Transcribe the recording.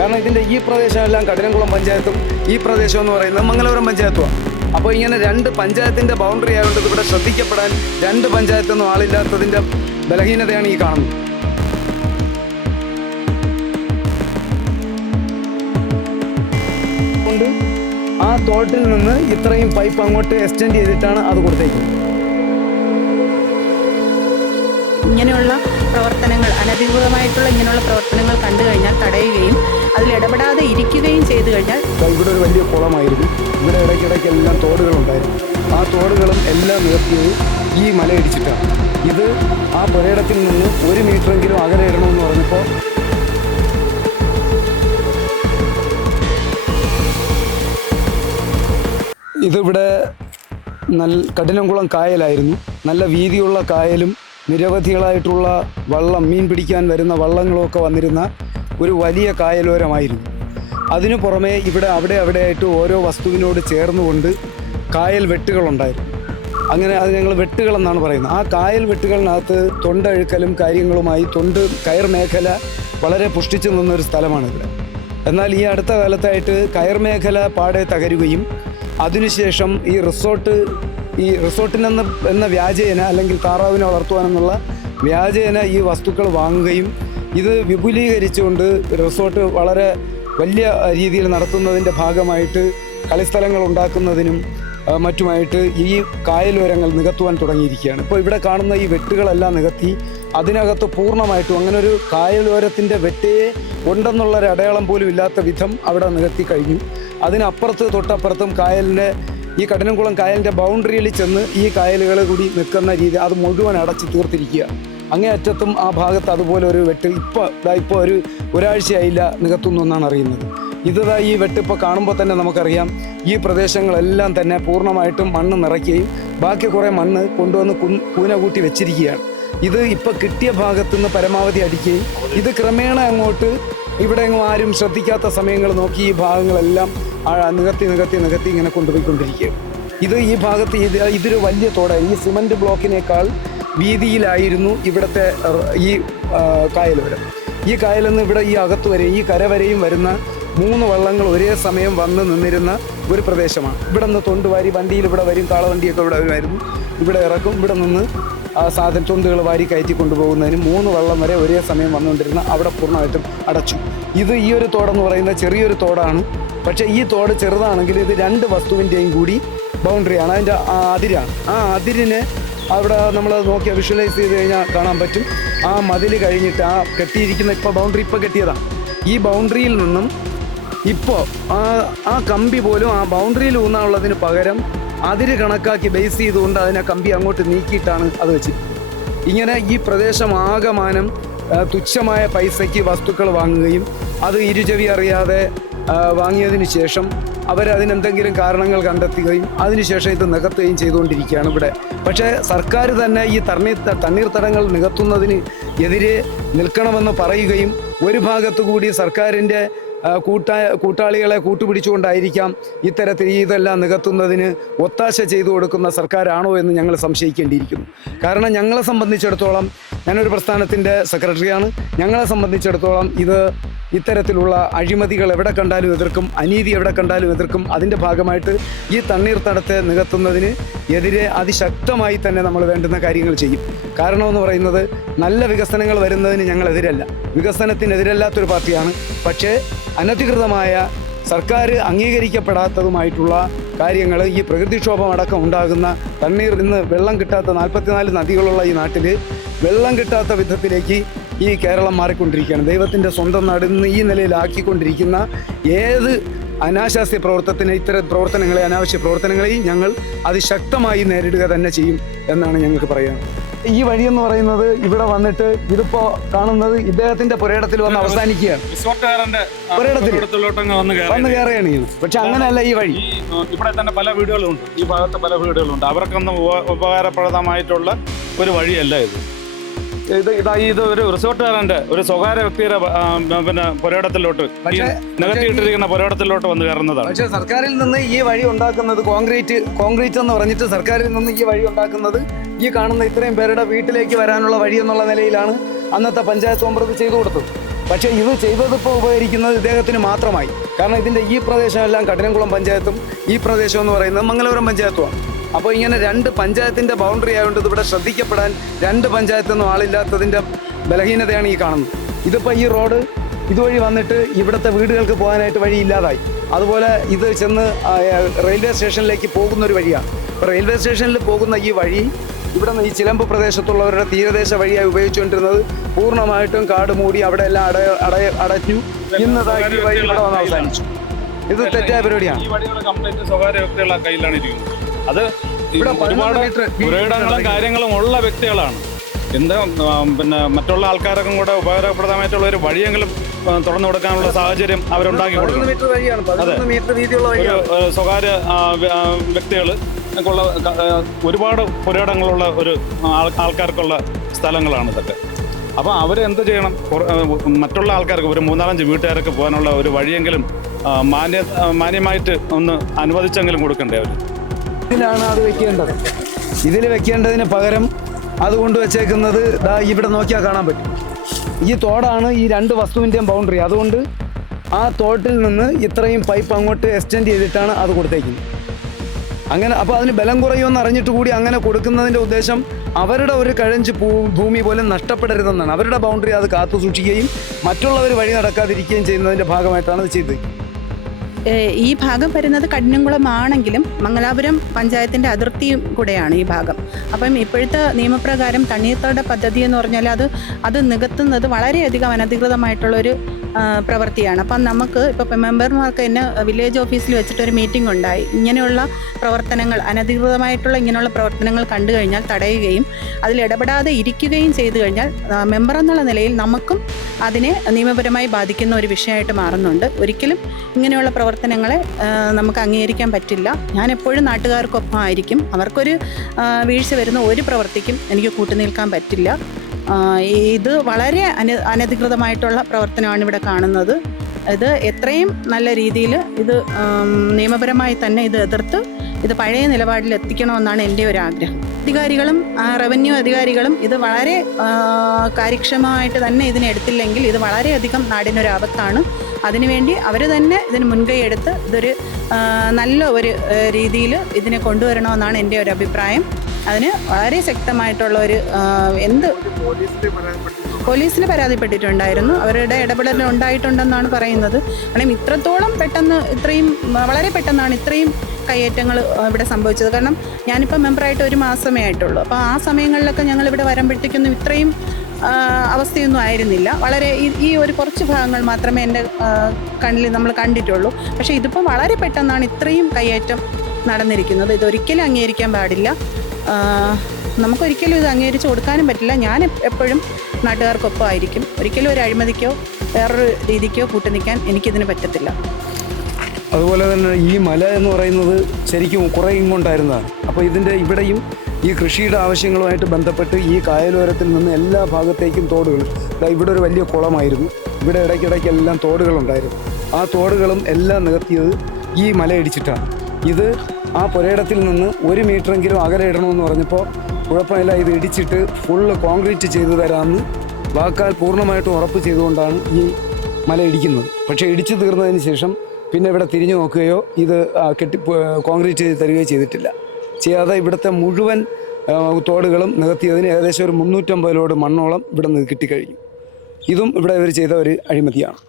കാരണം ഇതിൻ്റെ ഈ പ്രദേശമെല്ലാം കഠിനംകുളം പഞ്ചായത്തും ഈ പ്രദേശം എന്ന് പറയുന്നത് മംഗലപുരം പഞ്ചായത്തുമാണ്. അപ്പോൾ ഇങ്ങനെ രണ്ട് പഞ്ചായത്തിൻ്റെ ബൗണ്ടറി ആയതുകൊണ്ട് ഇവിടെ ശ്രദ്ധിക്കപ്പെടാൻ രണ്ട് പഞ്ചായത്തൊന്നും ആളില്ലാത്തതിൻ്റെ ബലഹീനതയാണ് ഈ കാണുന്നത്. കൊണ്ട് ആ തോട്ടിൽ നിന്ന് ഇത്രയും പൈപ്പ് അങ്ങോട്ട് എക്സ്റ്റെൻഡ് ചെയ്തിട്ടാണ് അത് കൊടുത്തേക്കുന്നത്. ഇങ്ങനെയുള്ള പ്രവർത്തനങ്ങൾ, അനധികൃതമായിട്ടുള്ള ഇങ്ങനെയുള്ള പ്രവർത്തനങ്ങൾ കണ്ടു കഴിഞ്ഞാൽ തടയുകയും അതിൽ ഇടപെടാതെ ഇരിക്കുകയും ചെയ്തു കഴിഞ്ഞാൽ. ഇവിടെ ഒരു വലിയ കുളമായിരുന്നു. ഇവിടെ ഇടയ്ക്കിടയ്ക്കെല്ലാം തോടുകളുണ്ടായിരുന്നു. ആ തോടുകളും എല്ലാം നികത്തിയത് ഈ മലയിടിച്ചിട്ടാണ്. ഇത് ആ പുരയിടത്തിൽ നിന്ന് 1 മീറ്ററെങ്കിലും അകലെ ഇടണമെന്ന് പറഞ്ഞപ്പോൾ ഇതിവിടെ കഠിനംകുളം കായലായിരുന്നു. നല്ല വീതിയുള്ള കായലും നിരവധികളായിട്ടുള്ള വള്ളം, മീൻ പിടിക്കാൻ വരുന്ന വള്ളങ്ങളുമൊക്കെ വന്നിരുന്ന ഒരു വലിയ കായലോരമായിരുന്നു. അതിനു പുറമെ ഇവിടെ അവിടെയായിട്ട് ഓരോ വസ്തുവിനോട് ചേർന്നുകൊണ്ട് കായൽ വെട്ടുകളുണ്ടായിരുന്നു. അങ്ങനെ അത് ഞങ്ങൾ വെട്ടുകളെന്നാണ് പറയുന്നത്. ആ കായൽ വെട്ടുകളിനകത്ത് തൊണ്ടഴുക്കലും കാര്യങ്ങളുമായി കയർ മേഖല വളരെ പുഷ്ടിച്ചു നിന്നൊരു സ്ഥലമാണിവിടെ. എന്നാൽ ഈ അടുത്ത കാലത്തായിട്ട് കയർ മേഖല പാടെ തകരുകയും അതിനുശേഷം ഈ റിസോർട്ടിനെന്ന വ്യാജേന, അല്ലെങ്കിൽ താറാവിനെ വളർത്തുവാനെന്നുള്ള വ്യാജേന ഈ വസ്തുക്കൾ വാങ്ങുകയും ഇത് വിപുലീകരിച്ചുകൊണ്ട് റിസോർട്ട് വളരെ വലിയ രീതിയിൽ നടത്തുന്നതിൻ്റെ ഭാഗമായിട്ട് കളിസ്ഥലങ്ങൾ ഉണ്ടാക്കുന്നതിനും മറ്റുമായിട്ട് ഈ കായലോരങ്ങൾ നികത്തുവാൻ തുടങ്ങിയിരിക്കുകയാണ്. ഇപ്പോൾ ഇവിടെ കാണുന്ന ഈ വെട്ടുകളെല്ലാം നികത്തി അതിനകത്ത് പൂർണ്ണമായിട്ടും അങ്ങനെ ഒരു കായലോരത്തിൻ്റെ വെട്ടേ ഉണ്ടെന്നുള്ളൊരു അടയാളം പോലും ഇല്ലാത്ത വിധം അവിടെ നികത്തി കഴിഞ്ഞു. അതിനപ്പുറത്ത് തൊട്ടപ്പുറത്തും ഈ കഠിനംകുളം കായലിൻ്റെ ബൗണ്ടറിയിൽ ചെന്ന് ഈ കായലുകൾ കൂടി നിൽക്കുന്ന രീതി അത് മുഴുവൻ അടച്ചു തീർത്തിരിക്കുക. അങ്ങേയറ്റത്തും ആ ഭാഗത്ത് അതുപോലെ ഒരു വെട്ട് ഇപ്പോൾ ഒരാഴ്ചയായില്ല നികത്തുന്നു എന്നാണ് അറിയുന്നത്. ഈ വെട്ട് ഇപ്പോൾ കാണുമ്പോൾ തന്നെ നമുക്കറിയാം ഈ പ്രദേശങ്ങളെല്ലാം തന്നെ പൂർണ്ണമായിട്ടും മണ്ണ് നിറയ്ക്കുകയും ബാക്കി കുറേ മണ്ണ് കൊണ്ടുവന്ന് കൂന കൂട്ടി വെച്ചിരിക്കുകയാണ്. ഇത് ഇപ്പോൾ കിട്ടിയ ഭാഗത്തുനിന്ന് പരമാവധി അടിക്കുകയും ഇത് ക്രമേണ അങ്ങോട്ട് ഇവിടെ എങ്ങും ആരും ശ്രദ്ധിക്കാത്ത സമയങ്ങൾ നോക്കി ഈ ഭാഗങ്ങളെല്ലാം നികത്തി ഇങ്ങനെ കൊണ്ടുപോയിക്കൊണ്ടിരിക്കുകയാണ്. ഈ ഭാഗത്ത് ഇതൊരു വലിയ തോടാണ്. ഈ സിമൻറ്റ് ബ്ലോക്കിനേക്കാൾ വീതിയിലായിരുന്നു ഇവിടുത്തെ ഈ കായലോരം. ഈ കായലിൽ ഇവിടെ ഈ അകത്ത് വരെയും ഈ കര വരെയും വരുന്ന 3 വള്ളങ്ങൾ ഒരേ സമയം വന്ന് നിന്നിരുന്ന ഒരു പ്രദേശമാണ്. ഇവിടെ നിന്ന് തൊണ്ടുവാരി വണ്ടിയിൽ ഇവിടെ വരും, കാളവണ്ടിയൊക്കെ ഇവിടെ വരുമായിരുന്നു. ഇവിടെ ഇറക്കും, ഇവിടെ നിന്ന് തൊണ്ടുകൾ വാരി കയറ്റി കൊണ്ടുപോകുന്നതിന് 3 വള്ളം വരെ ഒരേ സമയം വന്നുകൊണ്ടിരുന്ന അവിടെ പൂർണ്ണമായിട്ടും അടച്ചു. ഈ ഒരു തോടെന്ന് പറയുന്നത് ചെറിയൊരു തോടാണ്. പക്ഷേ ഈ തോട് ചെറുതാണെങ്കിൽ ഇത് 2 വസ്തുവിൻ്റെയും കൂടി ബൗണ്ടറിയാണ്, അതിൻ്റെ അതിരാണ്. ആ അതിരിനെ അവിടെ നമ്മൾ നോക്കിയാൽ വിഷ്വലൈസ് ചെയ്ത് കഴിഞ്ഞാൽ കാണാൻ പറ്റും. ആ മതിൽ കഴിഞ്ഞിട്ട് ആ കെട്ടിയിരിക്കുന്ന ബൗണ്ടറി കെട്ടിയതാണ്. ഈ ബൗണ്ടറിയിൽ നിന്നും ഇപ്പോൾ ആ കമ്പി പോലും ആ ബൗണ്ടറിയിൽ ഊന്നാനുള്ളതിന് പകരം അതിര് കണക്കാക്കി ബേസ് ചെയ്തുകൊണ്ട് അതിനെ കമ്പി അങ്ങോട്ട് നീക്കിയിട്ടാണ് അത് വെച്ചിരിക്കുന്നത്. ഇങ്ങനെ ഈ പ്രദേശം ആകമാനം തുച്ഛമായ പൈസയ്ക്ക് വസ്തുക്കൾ വാങ്ങുകയും അത് ഇരുചെവി അറിയാതെ വാങ്ങിയതിന് ശേഷം അവരതിനെന്തെങ്കിലും കാരണങ്ങൾ കണ്ടെത്തുകയും അതിനുശേഷം ഇത് നികത്തുകയും ചെയ്തുകൊണ്ടിരിക്കുകയാണ് ഇവിടെ. പക്ഷേ സർക്കാർ തന്നെ ഈ തണ്ണീർത്തടങ്ങൾ നികത്തുന്നതിന് എതിരെ നിൽക്കണമെന്ന് പറയുകയും ഒരു ഭാഗത്തു കൂടി സർക്കാരിൻ്റെ കൂട്ടാളികളെ കൂട്ടുപിടിച്ചുകൊണ്ടായിരിക്കാം ഇത്തരത്തിൽ ഇതെല്ലാം നികത്തുന്നതിന് ഒത്താശ ചെയ്തു കൊടുക്കുന്ന സർക്കാരാണോ എന്ന് ഞങ്ങൾ സംശയിക്കേണ്ടിയിരിക്കുന്നു. കാരണം ഞങ്ങളെ സംബന്ധിച്ചിടത്തോളം, ഞാനൊരു പ്രസ്ഥാനത്തിൻ്റെ സെക്രട്ടറിയാണ്, ഞങ്ങളെ സംബന്ധിച്ചിടത്തോളം ഇത്തരത്തിലുള്ള അഴിമതികൾ എവിടെ കണ്ടാലും എതിർക്കും, അനീതി എവിടെ കണ്ടാലും എതിർക്കും. അതിൻ്റെ ഭാഗമായിട്ട് ഈ തണ്ണീർത്തടത്തെ നികത്തുന്നതിന് എതിരെ അതിശക്തമായി തന്നെ നമ്മൾ വേണ്ടുന്ന കാര്യങ്ങൾ ചെയ്യും. കാരണമെന്ന് പറയുന്നത് നല്ല വികസനങ്ങൾ വരുന്നതിന് ഞങ്ങളെതിരല്ല, വികസനത്തിനെതിരല്ലാത്തൊരു പാർട്ടിയാണ്. പക്ഷേ അനധികൃതമായ സർക്കാർ അംഗീകരിക്കപ്പെടാത്തതുമായിട്ടുള്ള കാര്യങ്ങൾ, ഈ പ്രകൃതിക്ഷോഭം അടക്കം ഉണ്ടാകുന്ന തണ്ണീർ, ഇന്ന് വെള്ളം കിട്ടാത്ത 44 നദികളുള്ള ഈ നാട്ടിൽ വെള്ളം കിട്ടാത്ത വിധത്തിലേക്ക് ഈ കേരളം മാറിക്കൊണ്ടിരിക്കുകയാണ്. ദൈവത്തിൻ്റെ സ്വന്തം നാട് ഇന്ന് ഈ നിലയിലാക്കിക്കൊണ്ടിരിക്കുന്ന ഏത് അനാശാസ്യ ഇത്തരം പ്രവർത്തനങ്ങളെ, അനാവശ്യ പ്രവർത്തനങ്ങളെയും ഞങ്ങൾ അതിശക്തമായി നേരിടുക തന്നെ ചെയ്യും എന്നാണ് ഞങ്ങൾക്ക് പറയാനുള്ളത്. ഈ വഴിയെന്ന് പറയുന്നത് ഇവിടെ വന്നിട്ട് ഇതിപ്പോ കാണുന്നത് ഇദ്ദേഹത്തിന്റെ പുരയിടത്തിൽ വന്ന് അവസാനിക്കുകയാണ്. വന്ന് കയറുകയാണ്. പക്ഷെ അങ്ങനെയല്ല ഈ വഴി. ഇവിടെ തന്നെ പല വീടുകളുണ്ട്, ഈ ഭാഗത്ത് പല വീടുകളുണ്ട്. അവർക്കൊന്നും ഉപകാരപ്രദമായിട്ടുള്ള ഒരു വഴിയല്ല ഇത്. ഇത് ഒരു റിസോർട്ടുകാരൻ്റെ, ഒരു സ്വകാര്യ വ്യക്തിയുടെ പുരയിടത്തിലോട്ട്, നികത്തിയിട്ടിരിക്കുന്ന പുരയിടത്തിലോട്ട് വന്ന് കയറുന്നതാണ്. പക്ഷേ സർക്കാരിൽ നിന്ന് ഈ വഴി ഉണ്ടാക്കുന്നത് കോൺക്രീറ്റ് എന്ന് പറഞ്ഞിട്ട് സർക്കാരിൽ നിന്ന് ഈ വഴി ഉണ്ടാക്കുന്നത് ഈ കാണുന്ന ഇത്രയും പേരുടെ വീട്ടിലേക്ക് വരാനുള്ള വഴി എന്നുള്ള നിലയിലാണ് അന്നത്തെ പഞ്ചായത്ത് മെമ്പർ ചെയ്തു കൊടുത്തത്. പക്ഷേ ഇത് ചെയ്തതിപ്പോൾ ഉപകരിക്കുന്നത് ഇദ്ദേഹത്തിന് മാത്രമായി. കാരണം ഇതിൻ്റെ ഈ പ്രദേശമെല്ലാം കഠിനംകുളം പഞ്ചായത്തും ഈ പ്രദേശം എന്ന് പറയുന്നത് മംഗലപുരം പഞ്ചായത്തുമാണ്. അപ്പോൾ ഇങ്ങനെ രണ്ട് പഞ്ചായത്തിൻ്റെ ബൗണ്ടറി ആയതുകൊണ്ട് ഇതിവിടെ ശ്രദ്ധിക്കപ്പെടാൻ രണ്ട് പഞ്ചായത്തൊന്നും ആളില്ലാത്തതിൻ്റെ ബലഹീനതയാണ് ഈ കാണുന്നത്. ഇതിപ്പോൾ ഈ റോഡ് ഇതുവഴി വന്നിട്ട് ഇവിടുത്തെ വീടുകൾക്ക് പോകാനായിട്ട് വഴി ഇല്ലാതായി. അതുപോലെ ഇത് ചെന്ന് റെയിൽവേ സ്റ്റേഷനിലേക്ക് പോകുന്ന ഒരു വഴിയാണ്. ഇപ്പോൾ റെയിൽവേ സ്റ്റേഷനിൽ പോകുന്ന ഈ വഴി ഇവിടെ നിന്ന് ഈ ചിലമ്പ് പ്രദേശത്തുള്ളവരുടെ തീരദേശ വഴിയായി ഉപയോഗിച്ചുകൊണ്ടിരുന്നത് പൂർണ്ണമായിട്ടും കാട് മൂടി അവിടെ എല്ലാം അടച്ചു. ഇന്നതാ ഈ വഴി ഇവിടെ വന്ന് അവസാനിച്ചു. ഇത് തെറ്റായ പരിപാടിയാണ്. ഈ വഴികൾ കംപ്ലീറ്റ് സ്വകാര്യ വ്യക്തികളുടെ കയ്യിലാണ് ഇരിക്കുന്നത്. അത് ഇവിടെ ഒരുപാട് പുരയിടങ്ങളും കാര്യങ്ങളും ഉള്ള വ്യക്തികളാണ്. എന്താ പിന്നെ മറ്റുള്ള ആൾക്കാർക്കും കൂടെ ഉപകാരപ്രദമായിട്ടുള്ള ഒരു വഴിയെങ്കിലും തുറന്നു കൊടുക്കാനുള്ള സാഹചര്യം അവരുണ്ടാക്കി കൊടുക്കണം. ഒരു സ്വകാര്യ വ്യക്തികൾ ഉള്ള ഒരുപാട് പുരയിടങ്ങളുള്ള ഒരു ആൾക്കാർക്കുള്ള സ്ഥലങ്ങളാണ് ഇതൊക്കെ. അപ്പോൾ അവരെന്ത് ചെയ്യണം? മറ്റുള്ള ആൾക്കാർക്ക് ഒരു 3-4 വീട്ടുകാർക്ക് പോകാനുള്ള ഒരു വഴിയെങ്കിലും മാന്യമായിട്ട് ഒന്ന് അനുവദിച്ചെങ്കിലും കൊടുക്കണ്ടേ അവർ? ഇതിലാണ് അത് വെക്കേണ്ടത്. ഇതിൽ വെക്കേണ്ടതിന് പകരം അതുകൊണ്ട് വെച്ചേക്കുന്നത് ഇവിടെ നോക്കിയാൽ കാണാൻ പറ്റും. ഈ തോടാണ് ഈ രണ്ട് വസ്തുവിൻ്റെയും ബൗണ്ടറി. അതുകൊണ്ട് ആ തോട്ടിൽ നിന്ന് ഇത്രയും പൈപ്പ് അങ്ങോട്ട് എക്സ്റ്റെൻഡ് ചെയ്തിട്ടാണ് അത് കൊടുത്തേക്കുന്നത്. അങ്ങനെ അപ്പോൾ അതിന് ബലം കുറയുമെന്ന് അറിഞ്ഞിട്ട് കൂടി അങ്ങനെ കൊടുക്കുന്നതിൻ്റെ ഉദ്ദേശം അവരുടെ ഒരു കഴഞ്ച് ഭൂമി പോലും നഷ്ടപ്പെടരുതെന്നാണ്. അവരുടെ ബൗണ്ടറി അത് കാത്തു സൂക്ഷിക്കുകയും മറ്റുള്ളവർ വഴി നടക്കാതിരിക്കുകയും ചെയ്യുന്നതിൻ്റെ ഭാഗമായിട്ടാണ് ഇത് ചെയ്തത്. ഈ ഭാഗം വരുന്നത് കഠിനംകുളമാണെങ്കിലും മംഗലാപുരം പഞ്ചായത്തിൻ്റെ അതിർത്തിയും കൂടെയാണ് ഈ ഭാഗം. അപ്പം ഇപ്പോഴത്തെ നിയമപ്രകാരം തണ്ണീർത്തട പദ്ധതി എന്ന് പറഞ്ഞാൽ അത് നികത്തുന്നത് വളരെയധികം അനധികൃതമായിട്ടുള്ളൊരു പ്രവൃത്തിയാണ്. അപ്പം നമുക്ക് ഇപ്പോൾ മെമ്പർമാർക്ക് തന്നെ വില്ലേജ് ഓഫീസിൽ വെച്ചിട്ടൊരു മീറ്റിംഗ് ഉണ്ടായി. ഇങ്ങനെയുള്ള പ്രവർത്തനങ്ങൾ, അനധികൃതമായിട്ടുള്ള ഇങ്ങനെയുള്ള പ്രവർത്തനങ്ങൾ കണ്ടു കഴിഞ്ഞാൽ തടയുകയും അതിൽ ഇടപെടാതെ ഇരിക്കുകയും ചെയ്തു കഴിഞ്ഞാൽ മെമ്പർ എന്നുള്ള നിലയിൽ നമുക്കും അതിനെ നിയമപരമായി ബാധിക്കുന്ന ഒരു വിഷയമായിട്ട് മാറുന്നുണ്ട്. ഒരിക്കലും ഇങ്ങനെയുള്ള പ്രവർത്തനങ്ങളെ നമുക്ക് അംഗീകരിക്കാൻ പറ്റില്ല. ഞാൻ എപ്പോഴും നാട്ടുകാർക്കൊപ്പം ആയിരിക്കും. അവർക്കൊരു വീഴ്ച വരുന്ന ഒരു പ്രവൃത്തിക്കും എനിക്ക് കൂട്ടുനിൽക്കാൻ പറ്റില്ല. ഇത് വളരെ അനധികൃതമായിട്ടുള്ള പ്രവർത്തനമാണ് ഇവിടെ കാണുന്നത്. ഇത് എത്രയും നല്ല രീതിയിൽ ഇത് നിയമപരമായി തന്നെ ഇത് എതിർത്ത് ഇത് പഴയ നിലപാടിൽ എത്തിക്കണമെന്നാണ് എൻ്റെ ഒരു ആഗ്രഹം. അധികാരികളും റവന്യൂ അധികാരികളും ഇത് വളരെ കാര്യക്ഷമമായിട്ട് തന്നെ ഇതിനെടുത്തില്ലെങ്കിൽ ഇത് വളരെയധികം നാടിനൊരാപത്താണ്. അതിനുവേണ്ടി അവർ തന്നെ ഇതിന് മുൻകൈ എടുത്ത് ഇതൊരു നല്ല ഒരു രീതിയിൽ ഇതിനെ കൊണ്ടുവരണമെന്നാണ് എൻ്റെ ഒരു അഭിപ്രായം. അതിന് വളരെ ശക്തമായിട്ടുള്ള ഒരു പോലീസിൽ പരാതിപ്പെട്ടിട്ടുണ്ടായിരുന്നു. അവരുടെ ഇടപെടൽ ഉണ്ടായിട്ടുണ്ടെന്നാണ് പറയുന്നത്. കാരണം ഇത്രത്തോളം പെട്ടെന്ന് വളരെ പെട്ടെന്നാണ് ഇത്രയും കയ്യേറ്റങ്ങൾ ഇവിടെ സംഭവിച്ചത്. കാരണം ഞാനിപ്പോൾ മെമ്പറായിട്ട് 1 മാസമേ ആയിട്ടുള്ളൂ. അപ്പോൾ ആ സമയങ്ങളിലൊക്കെ ഞങ്ങളിവിടെ വരുമ്പോഴത്തേക്കൊന്നും ഇത്രയും അവസ്ഥയൊന്നും ആയിരുന്നില്ല. വളരെ ഈ ഒരു കുറച്ച് ഭാഗങ്ങൾ മാത്രമേ എൻ്റെ കണ്ണിൽ നമ്മൾ കണ്ടിട്ടുള്ളൂ. പക്ഷേ ഇതിപ്പോൾ വളരെ പെട്ടെന്നാണ് ഇത്രയും കയ്യേറ്റം നടന്നിരിക്കുന്നത്. ഇതൊരിക്കലും അംഗീകരിക്കാൻ പാടില്ല. നമുക്കൊരിക്കലും ഇത് അംഗീകരിച്ച് കൊടുക്കാനും പറ്റില്ല. ഞാൻ എപ്പോഴും നാട്ടുകാർക്കൊപ്പം ആയിരിക്കും. ഒരിക്കലും ഒരു അഴിമതിക്കോ വേറൊരു രീതിക്കോ കൂട്ടുനിൽക്കാൻ എനിക്കിതിന് പറ്റത്തില്ല. അതുപോലെ തന്നെ ഈ മല എന്ന് പറയുന്നത് ശരിക്കും കുറേ ഇങ്ങോട്ടായിരുന്നതാണ്. അപ്പോൾ ഇവിടെയും ഈ കൃഷിയുടെ ആവശ്യങ്ങളുമായിട്ട് ബന്ധപ്പെട്ട് ഈ കായലോരത്തിൽ നിന്ന് എല്ലാ ഭാഗത്തേക്കും തോടുകൾ, ഇവിടെ ഒരു വലിയ കുളമായിരുന്നു. ഇവിടെ ഇടയ്ക്കിടയ്ക്കെല്ലാം തോടുകളുണ്ടായിരുന്നു. ആ തോടുകളും എല്ലാം നികത്തിയത് ഈ മല ഇടിച്ചിട്ടാണ്. ഇത് ആ പുരയിടത്തിൽ നിന്ന് 1 മീറ്ററെങ്കിലും അകലെ ഇടണമെന്ന് പറഞ്ഞപ്പോൾ കുഴപ്പമില്ല, ഇത് ഇടിച്ചിട്ട് ഫുള്ള് കോൺക്രീറ്റ് ചെയ്തു തരാമെന്ന് വാക്കാൽ പൂർണ്ണമായിട്ടും ഉറപ്പ് ചെയ്തുകൊണ്ടാണ് ഈ മല ഇടിക്കുന്നത്. പക്ഷേ ഇടിച്ചു തീർന്നതിന് ശേഷം പിന്നെ ഇവിടെ തിരിഞ്ഞു നോക്കുകയോ ഇത് കോൺക്രീറ്റ് ചെയ്ത് തരികയോ ചെയ്തിട്ടില്ല. ചെയ്യാതെ ഇവിടുത്തെ മുഴുവൻ തോടുകളും നികത്തിയതിന് ഏകദേശം ഒരു 350 ലോഡ് മണ്ണോളം ഇവിടെ നിന്ന് കിട്ടിക്കഴിഞ്ഞു. ഇതും ഇവിടെ ഇവർ ചെയ്ത ഒരു അഴിമതിയാണ്.